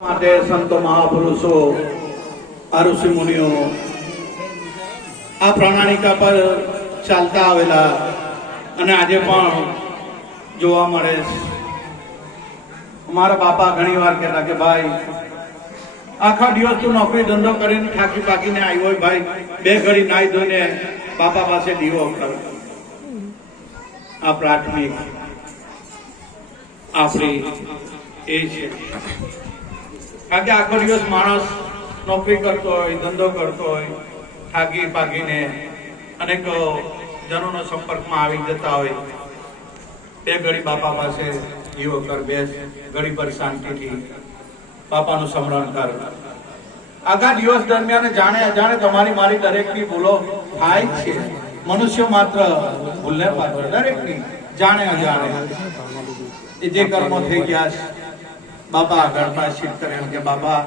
માટે સંતો મહાપુરુષો ઋષિ મુનિઓ આ પ્રણાલિકા પર ચાલતા આવેલા અને આજે પણ જોવા મળે છે. અમારા બાપા ઘણી વાર કહેતા કે ભાઈ આખા દિવસ તું નોકરી ધંધો કરીને થાકી પાકીને આવ્યો હોય ભાઈ, બે ઘડી નાઈ ધોઈને બાપા પાસે દીવો કર. આ પ્રાથમિક આપણી એ છે. કારણ કે આખો દિવસ માણસ નોકરી કરતો હોય, ધંધો કરતો હોય, થાકી પાકીને અનેક જનોના સંપર્કમાં આવી જતા હોય, તે ઘડી બાપા પાસે દીવો કર, બેસ ઘડી પર શાંતિથી બાપાનું સ્મરણ કર. આખા દિવસ દરમિયાન જાણે અજાણે તમારી મારી દરેકની ભૂલો થાય જ છે. મનુષ્ય માત્ર ભૂલને પાત્ર, દરેકની જાણે અજાણે એ જે કર્મો થઈ ગયા છે બાપા આગળ પ્રાયશ્ચિત કરે કે બાપા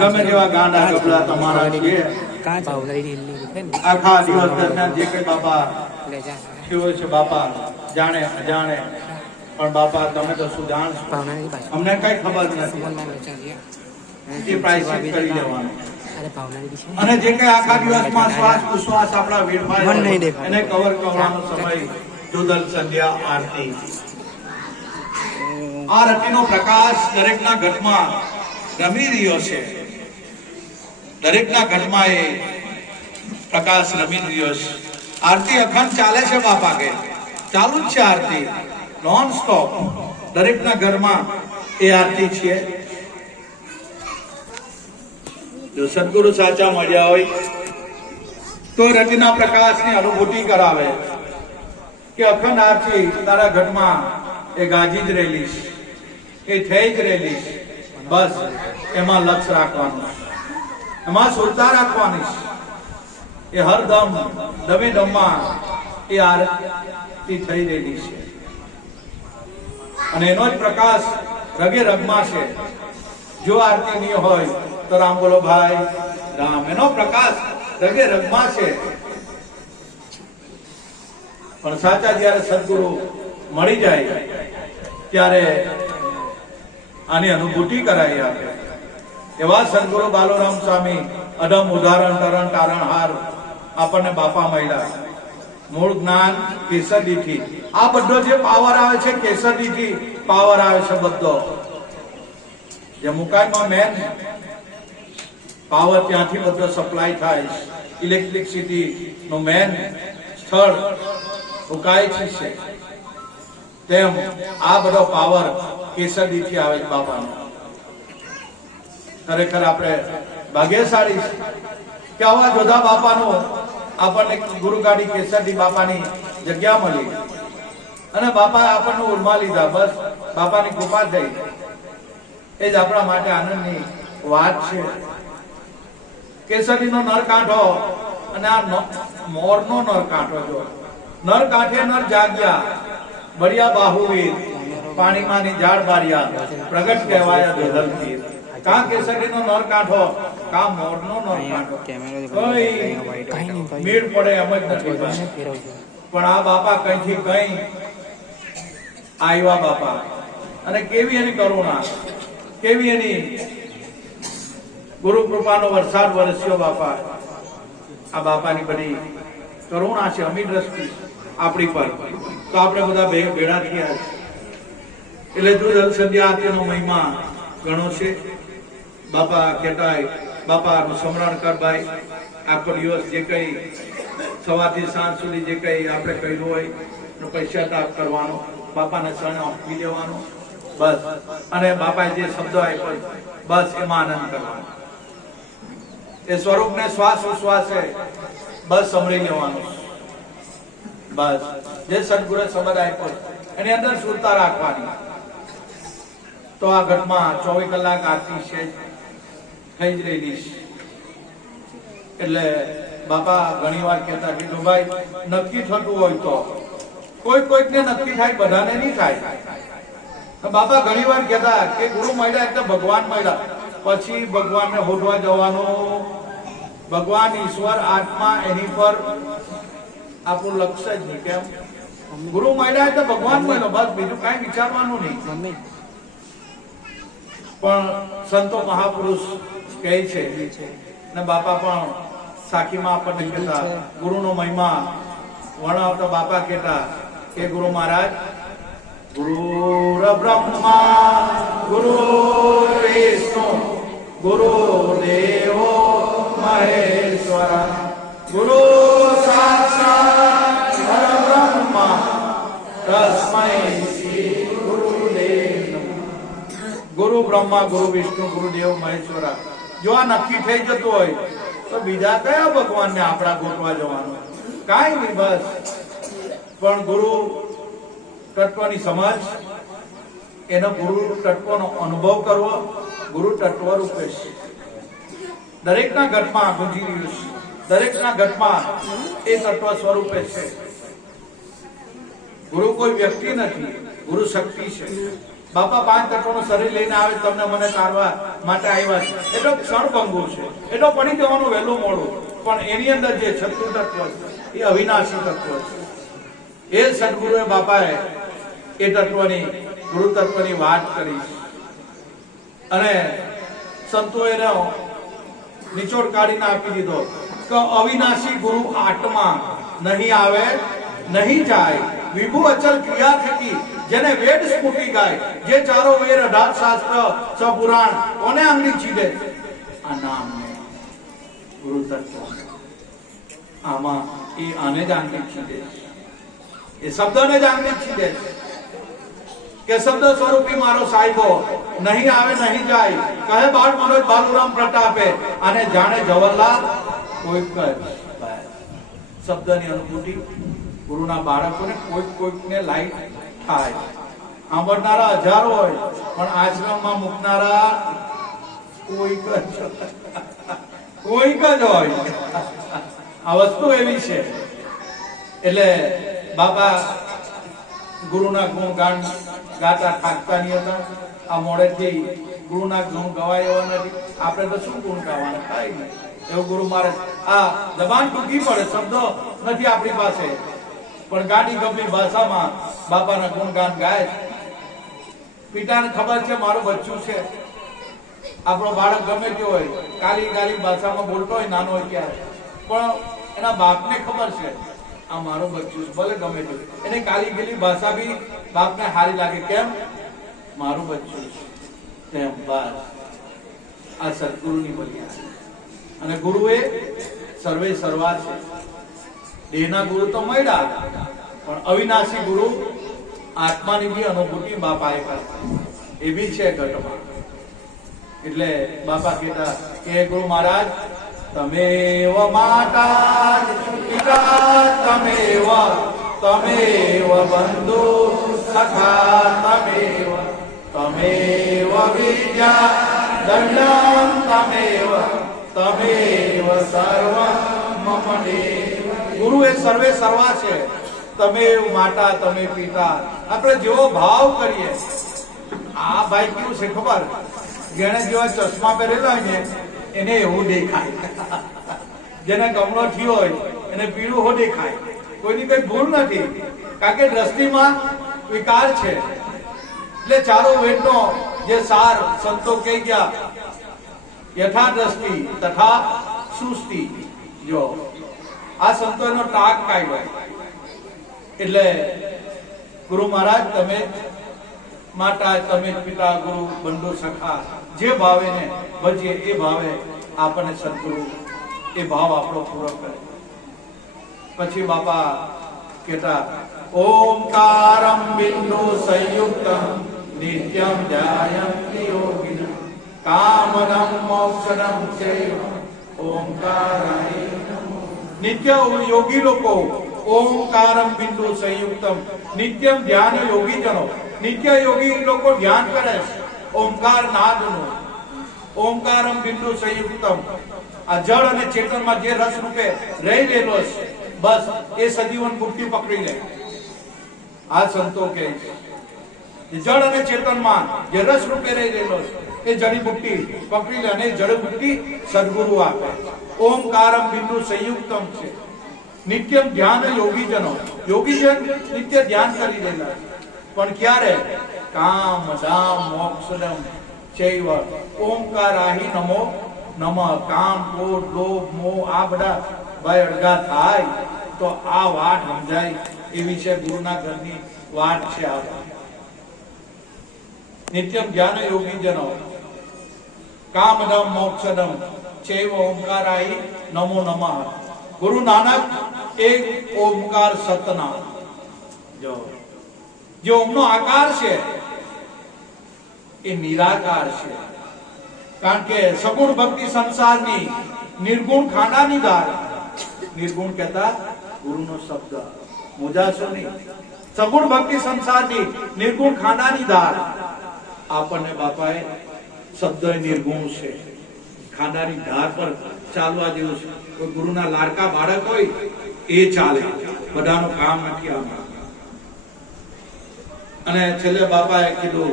ગમે તેવા ગાંડા ગબડા તમારા છીએ, આખા દિવસ દરમિયાન જે કઈ બાપા થયો છે બાપા જાણે અજાણે, પણ બાપા તમે તો શું જાણશો, અમને કઈ ખબર નથી. એ પ્રાયશ્ચિત કરી દેવાનું. અને જે કઈ આખા દિવસમાં શ્વાસ ઉશ્વાસ આપણા વેડફાય એને કવર કરવાનો સમય જુદલ સંધ્યા આરતી. આ રતિનો પ્રકાશ દરેકના ઘટમાં રમી રહ્યો છે. દરેકના ઘટમાં એ પ્રકાશ રમી રહ્યો છે. આરતી અખંડ ચાલે છે બાપા કે ચાલુ જ છે. આરતી નોન સ્ટોપ દરેકના ઘરમાં એ આરતી છે. જો સદગુરુ સાચા મળ્યા હોય તો રતિના પ્રકાશની અનુભૂતિ કરાવે કે અખંડ આરતી તારા ઘટમાં એ ગાજી જ રહેલી છે, એ થઈ જ રહેલી છે. બસ એમાં લક્ષ્ય રાખવાનું, એમાં સુરતા રાખવાની છે. એ હરદમ દમે દમમાં એ આરતી થઈ રહેલી છે અને એનો જ પ્રકાશ રગે રગમાં છે. જો આરતી નહીં હોય તો રામ બોલો ભાઈ રામ, એનો પ્રકાશ રગે રગમાં છે. પણ સાચા જયારે સદગુરુ મળી જાય ત્યારે આની અનુભૂતિ કરાવી આપે. એવા સદગુરુ બાલુરામ સ્વામી અદમ ઉદાહરણ તરણ તારણહાર આપણને બાપા મળ્યા. મૂળ જ્ઞાન કેસરડીથી આ બધો જે પાવર આવે છે કેસરડીથી પાવર આવે છે. બધો જે મુકાઈમાં મેન પાવર ત્યાંથી બધો સપ્લાય થાય. ઇલેક્ટ્રિસિટી નું મેન સ્થળ મુકાઈ છે. તેમ આ બધો પાવર કેસરડી થી આવે બાપાનો. ખરેખર આપણે ભાગ્યશાળી કે આવા જોધા બાપાનો આપણને ગુરુગાડી કેસરડી બાપાની જગ્યા મળી અને બાપા આપણને ઉર્મા લીધા. બસ બાપાની કૃપા થઈ, એ જ આપણા માટે આનંદની વાત છે. કેસરડીનો નરકાંઠો અને આ મોરનો નરકાંઠો. જો નર કાંઠે નર જાગ્યા, બળિયા બાહુવીર, પાણીમાંની ઝાડ બારિયા, પ્રગટ કહેવાયા દોધલથી. કા કેસરીનો નર કાંઠો, કા મોરનો નર કાંઠો, કોઈ મેળ પડે એમ જ નથી. પણ આ બાપા કઈથી કઈ આવ્યા બાપા, અને કેવી એની કરુણા, કેવી એની ગુરુ કૃપાનો વરસાદ વરસ્યો બાપા. આ બાપાની બધી કરુણા છે, અમી દ્રષ્ટિ આપણી પર. તો આપણે બધા ભેળા થયા એટલે જુદલ સંધ્યા આરતીનો મહિમા ઘણો છે. બાપા કહેતા બાપાનું સ્મરણ કર ભાઈ. આખો દિવસ જે કઈ સવારથી સાંજ સુધી જે કઈ આપણે કહ્યું હોય એનો પશ્ચાતાપ કરવાનો, બાપાને શરણે આપી દેવાનો. બસ અને બાપાએ જે શબ્દો આપ્યો બસ એમાં આનંદ કરવાનો. એ સ્વરૂપને શ્વાસ ઉશ્વાસે બસ સમરી લેવાનું. બસ જે સદગુરુ શબ્દ આપ્યો એની અંદર સુરતા રાખવાની. તો આ ઘટમાં 24 કલાક આરતી છે થઈ જ રહેલી છે. એટલે બાપા ઘણી વાર કહેતા કે જો ભાઈ નક્કી થતું હોય તો કોઈકને નક્કી થાય, બધાને નહીં થાય. બાપા ઘણી વાર કહેતા કે ગુરુ મળ્યા એટલે ભગવાન મળ્યા, પછી ભગવાનને હોદવા જવાનું. ભગવાન ઈશ્વર આત્મા એની પર આપણું લક્ષ્ય જ નહીં. કેમ ગુરુ મળ્યા એટલે ભગવાન મળ્યો, બસ બીજું કઈ વિચારવાનું નહીં. પણ સંતો મહાપુરુષ કહે છે ને બાપા પણ સાખીમાં આપણને કહેતા, ગુરુનો મહિમા વર્ણવતા બાપા કહેતા કે ગુરુ મહારાજ, ગુરુર બ્રહ્મા ગુરુ વિષ્ણુ ગુરુદેવો મહેશ્વર ગુરુ સાક્ષાત પરબ્રહ્મ તસ્મૈ શ્રી ગુરુદેવ નમઃ. ગુરુ બ્રહ્મા ગુરુ વિષ્ણુ ગુરુદેવ મહેશ્વર. જો આ નક્કી થઈ જતું હોય તો બીજા કયા ભગવાનને આપણા ગોતવા જવાનું? કાંઈ નહીં, બસ. પણ ગુરુ તત્વની સમજ, એનો ગુરુ તત્વનો અનુભવ કરવો, ગુરુ તત્વ રૂપે દરેકના ઘટમાં ગુંજી રહ્યું છે, દરેકના ઘટમાં એ તત્વ સ્વરૂપે છે. ગુરુ કોઈ વ્યક્તિ નથી, ગુરુ શક્તિ છે. બાપા 5 તત્વનું શરીર લઈને આવે, તમને મને તારવા માટે આવ્યા છે. એટલો ક્ષણભંગુ છે, એટલો પડી જવાનું વહેલું મોડું, પણ એની અંદર જે છઠ્ઠું તત્વ છે એ અવિનાશી તત્વ છે. એ સદગુરુએ બાપાએ એ તત્વની, ગુરુ તત્વની વાત કરી અને સંતો એનો નિચોડ કાઢીને આપી દીધો કે અવિનાશી ગુરુ આત્મા નહીં આવે નહીં જાય, વિભુ અચલ ક્રિયા થકી જેને વેદ સ્ફૂટી ગાય, જે ચારો વેદ 18 શાસ્ત્ર સપુરાણ કોને આંગળી ચીડે, આ નામ ગુરુ તત્વ. આમાં એ આને જ આંગળી ચીડે, એ શબ્દને જ આંગળી ચીડે કે શબ્દ સ્વરૂપી મારો સાહેબો નહીં આવે નહીં જાય, કહે બાળ મનોજ બાલુરામ પ્રતાપે, અને જાણે જવલ્લાલ કોઈક શબ્દની અનુભૂતિ ગુરુના બાળકોને કોઈકને લાઈટ થાય. સાંભળનારા હજારો હોય પણ આશ્રમમાં મૂકનારા કોઈક જ હોય. આ વસ્તુ એવી છે. એટલે બાબા ગુરુના ગુણગાન ગાતા થાકતા નહીં હતા. આ મોડેથી ગુરુના ગુણ ગવાય એવા નથી. આપણે તો શું ગુણ ગાવાના, કાંઈ નહીં. એવું ગુરુ મહારાજ, આ જબાન ટૂંકી પડે, શબ્દો નથી આપણી પાસે, પણ ગાડી ગંભીર ભાષામાં બાપાના ગુણગાન ગાય. પિતાને ખબર છે મારું બચ્ચું છે. આપણો બાળક ગમે તે હોય, કાલી ભાષામાં બોલતો હોય, નાનો હોય ત્યારે, પણ એના બાપને ખબર છે આ મારું બચ્ચું છે, ભલે ગમે તે. એને કાલી ગેલી ભાષા બી બાપને હારી લાગે. કેમ? મારું બચ્ચું છે. તેમ બસ આ સદગુરુની બલિયા. અને ગુરુએ સર્વે સર્વા છે. દેહના ગુરુ તો મળ્યા, પણ અવિનાશી ગુરુ આત્માની બી અનુભૂતિ બાપાએ કરી, એ બી છે ઘટમાં. એટલે બાપા કહેતા કે ગુરુ મહારાજ, તમેવ માતા પિતા તમેવ બંધુ સખા તમેવ વિદ્યા દંડમ તમેવ સર્વ મમ દેવ. ગુરુ એ સર્વે સર્વા છે. તમે માતા, તમે પિતા. આપણે જેવો ભાવ કરીએ, આ ભાઈ કેવું છે ખબર, જેને જેવા ચશ્મા પહેરેલા હોય ને એને એવું દેખાય, જેને ગમણો થયો હોય એને પીળું હો દેખાય. કોઈની કઈ ભૂલ નથી, કારણ કે દ્રષ્ટિમાં વિકાર છે. એટલે ચારો વેદનો જે સાર સંતો કહી ગયા, યથા દ્રષ્ટિ તથા સુષ્ટિ. જો આ સંતોનો તાક કાઢ્યો. એટલે ગુરુ મહારાજ, તમે માતા, તમે પિતા, ગુરુ બંધુ સખા, જે ભાવે ને ભજીએ એ ભાવે આપણને સદગુરુ એ ભાવ આપણો પૂરો કરે. પછી બાપા કહેતા, ઓમકારમ બિંદુ સંયુક્તમ નિત્યમ ધ્યાયન્તિ યોગિનઃ કામદમ મોક્ષદમ ચૈવ ઓમકારાય નમઃ. નિત્ય યોગી લોકો ઓમકારમ બિંદુ સંયુક્તમ, નિત્યમ ધ્યાન યોગીજનો, નિત્ય યોગી લોકો ધ્યાન કરે છે ઓમકાર નાદનું. ઓમકારમ બિંદુ સંયુક્તમ, આ જળ અને ચેતનમાં જે રસ રૂપે રહી રહેલો છે, બસ એ સજીવન બુદ્ધિ પકડી લે. આ સંતો કહે છે જળ અને ચેતનમાં જે રસ રૂપે રહી રહેલો છે એ જડીબુટ્ટી પકડી લે, અને જડીબુટ્ટી સદગુરુ આપે. ઓમકારમ બિંદુ સંયુક્તમ છે. નિત્યમ ધ્યાન યોગીજનો, યોગીજન નિત્ય ધ્યાન કરી રહેલા. પણ ક્યારે? કામ દામ મોક્ષદમ ચૈવ ઓમકારાહી નમો નમઃ. કામ ક્રોધ લોભ મોહ આ બધા ભાઈ અડગા થાય તો આ વાત સમજાય એવી છે ગુરુના ઘરની વાત છે. આ નિત્યમ જ્ઞાન યોગી જનો કામદમ મોક્ષદમ ચૈવ ઓમકારાહી નમો નમઃ. ગુરુ નાનક એક ઓમકાર સતના જો જે ઓમનો આકાર છે એ નિરાકાર છે. કારણ કે સગુણ ભક્તિ સંસારની નિર્ગુણ ખાનાની દાર. નિર્ગુણ કહેતા ગુરુનો શબ્દ મોજાશો નહીં. સગુણ ભક્તિ સંસારની નિર્ગુણ ખાનાની દાર. આપણને બાપાએ શબ્દ નિર્ગુણ છે, ખાનાની ધાર પર ચાલવા જેવું છે. કોઈ ગુરુના લાડકા બાળક હોય એ ચાલે, બધાનું કામ નથી આમાં. અને છેલ્લે બાપાએ કીધું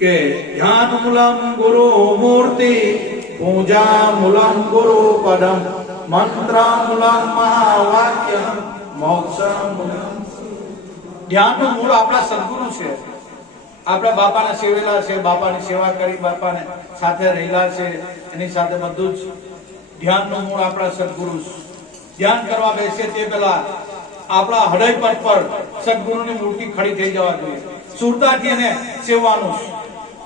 કે ધ્યાન મૂલમ ગુરુ મૂર્તિ, પૂજા મૂલમ ગુરુ પદમ, મંત્ર મૂલમ મહાવાક્ય, મોક્ષ મૂલમ. ધ્યાનનું મૂળ આપણા સદગુરુ છે. આપણા બાપાને સેવેલા છે, બાપાની સેવા કરી, બાપાને સાથે રહેલા છે, એની સાથે બધું જ. ધ્યાનનું મૂળ આપણા સદગુરુ. ધ્યાન કરવા બેસે તે પહેલા આપણા હૃદય પટ પર સદગુરુની મૂર્તિ ખડી થઈ જવા જોઈએ. સુરતાથી એને સેવવાનું છે.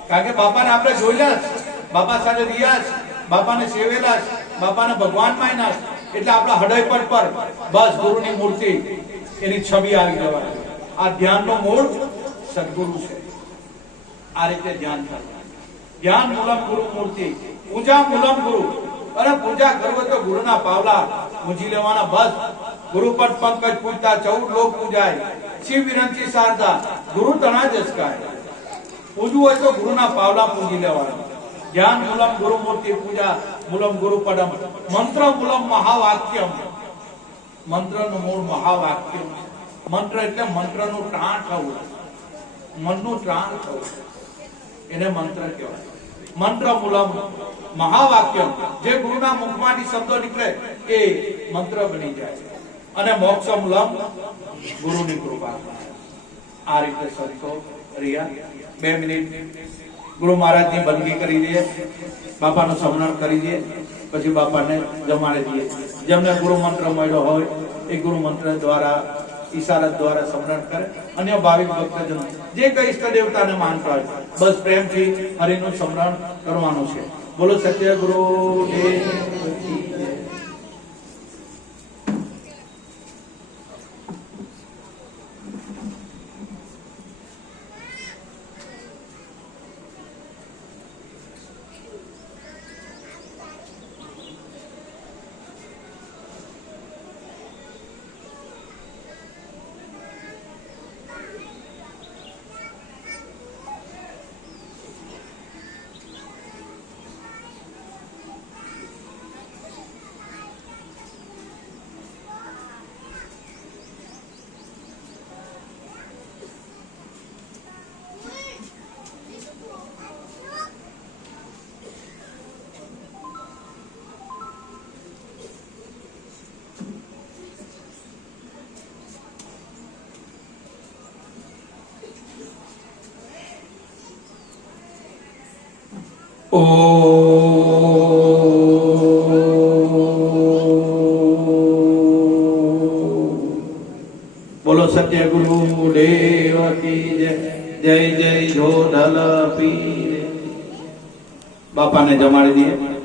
કારણ કે બાપાને આપણે જોયેલા જ, બાપા સાથે રહ્યા જ, બાપાને સેવેલા જ, બાપાને ભગવાન માન્યા જ. એટલે આપણા હૃદય પટ પર બસ ગુરુની મૂર્તિ, એની છબી આવી જવા જોઈએ. આ ધ્યાનનું મૂળ સદગુરુ છે. આ રીતે ધ્યાન કરવું. ધ્યાન મૂલમ ગુરુ મૂર્તિ, પૂજા મૂલમ ગુરુ. અને પૂજા કરવો તો ગુરુના પાવલા પૂજી લેવાના. બસ ગુરુ પર પંકજ પૂજતા 14 લોક પૂજાય, શિવ વિરંચી શારદા ગુરુ તણા જસકાય. પૂજવું હોય તો ગુરુના પાવલા પૂજી લેવાના. ધ્યાન મૂલમ ગુરુ મૂર્તિ, પૂજા મૂલમ ગુરુ પદમ, મંત્ર મૂલમ મહાવાક્યમ. મંત્રનું મૂળ મહાવાક્યમ. મંત્ર એટલે મંત્રનું ટાણ થવું, મનનું ટાણ થવું, એને મંત્ર કહેવાય. મંત્ર મૂલમ મહાવાક્યમ. જે ગુરુના મુખમાંથી શબ્દો નીકળે એ મંત્ર બની જાય. અને મોક્ષ મૂલમ ગુરુની કૃપા. આ રીતે સંતો રહ્યા. 2 મિનિટ ગુરુ મહારાજની બંદગી કરી દઈએ, બાપાનું સ્મરણ કરી દઈએ, પછી બાપાને જમાડી દઈએ. જેમને ગુરુ મંત્ર મળ્યો હોય એ ગુરુ મંત્ર દ્વારા, ઈશારા દ્વારા સ્મરણ કરે. અન્ય ભાવિક ભક્તજનો જે કઈ ઈષ્ટ દેવતાને માનતા હોય બસ પ્રેમથી હરિનું સ્મરણ કરવાનું છે. બોલો સત્ય ગુરુ દેવ. ઓ બોલો સત્ય ગુરુ દેવ કી જય. જય જય જોધલ પીર. બાપાને જમાડી દઈએ.